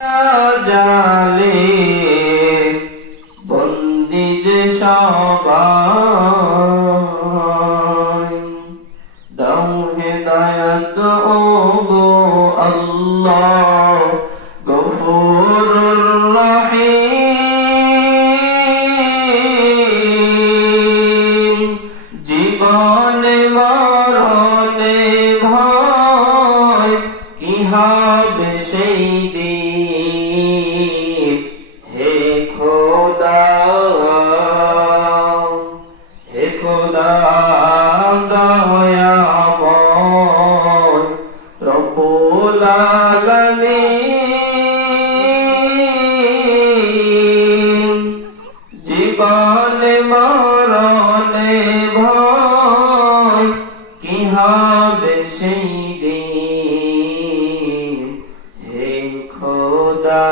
জালে বন্দি যে সবাই দাও হেদায়াত ও গো আল্লাহ গফুরুর রহিম জীবনে মরণে ভয় কি হবে সেই দিন হে খোদা দয়াময় রব্বুল আলামিন জীবনে মরণে ভয় কি হবে সেই দিন হে খোদা